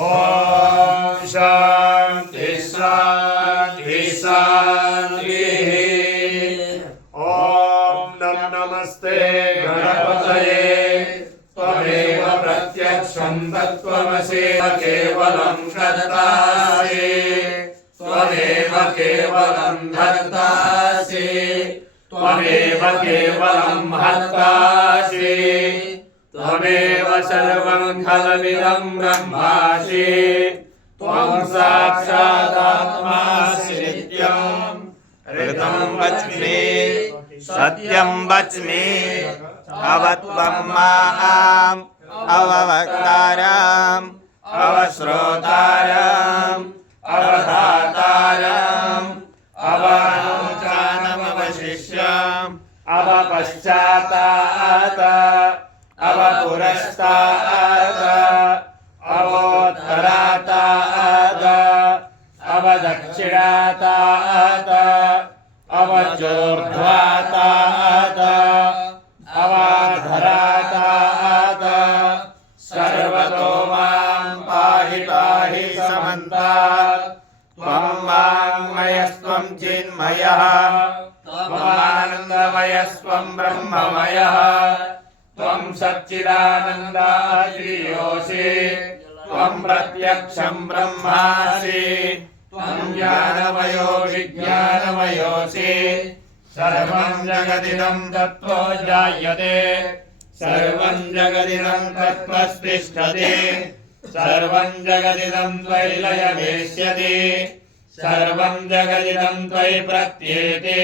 ओम शांति शांति शांति। ओम नमस्ते गणपतये त्वमेव प्रत्यक्षं तत्त्वमसि केवलं कर्तासि त्वमेव केवलं धर्तासि त्वमेव केवलं हर्तासि त्वमेव सर्वं खलमिदं ब्रह्मासि त्वं साक्षादात्मासि नित्यम्। ऋतं वच्मि सत्यं वच्मि अवत्वं माम् अववक्तारम् अवश्रोतारम् अवधातारम् अवानुचानमवशिष्यम् अवपश्चातात् अवपुरस्तात् अवोत्तरात् अवदक्षिणात् अवचोर्ध्वात् अवाधरात् सर्वतो मां पाहि पाहि समन्तात्। त्वं वाङ्मयस्त्वं चिन्मयः त्वमानन्दमयस्त्वं ब्रह्ममयः त्वं सच्चिदानन्दाधियोऽसि त्वं प्रत्यक्षं ब्रह्मासि त्वं ज्ञानमयो विज्ञानमयोऽसि। सर्वं जगदिदं तत्त्वो जायते सर्वं जगदिदं तत्त्वस्तिष्ठति सर्वं जगदिदं त्वयि लयमेष्यति सर्वं जगदिदं त्वयि प्रत्येति।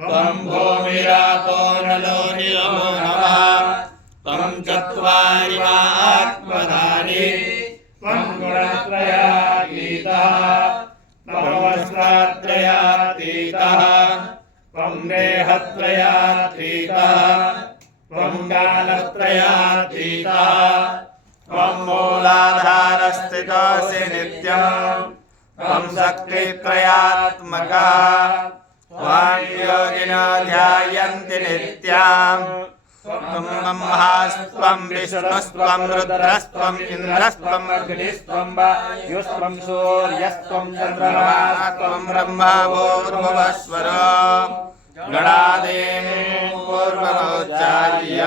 त्वं भूमिरापो नलो निलो नमः त्वं चत्वारि आत्मनानि त्वं गुणत्रयातीतः त्वं वस्त्रात्रयातीतः त्वं देहत्रयातीतः त्वं कालत्रयातीतः त्वं मूलाधारस्थितोऽसि नित्यम् त्वं शक्तित्रयात्मकः त्वां योगिनो ध्यायन्ति नित्याम्। त्वं ब्रह्मास्त्वं विष्णुस्त्वं रुद्रस्त्वं इन्द्रस्त्वं अग्निस्त्वं वायुस्त्वं सूर्यस्त्वं चन्द्रमास्त्वं ब्रह्मा भूर्भुवस्वरो गणादेव पूर्वमोच्चार्य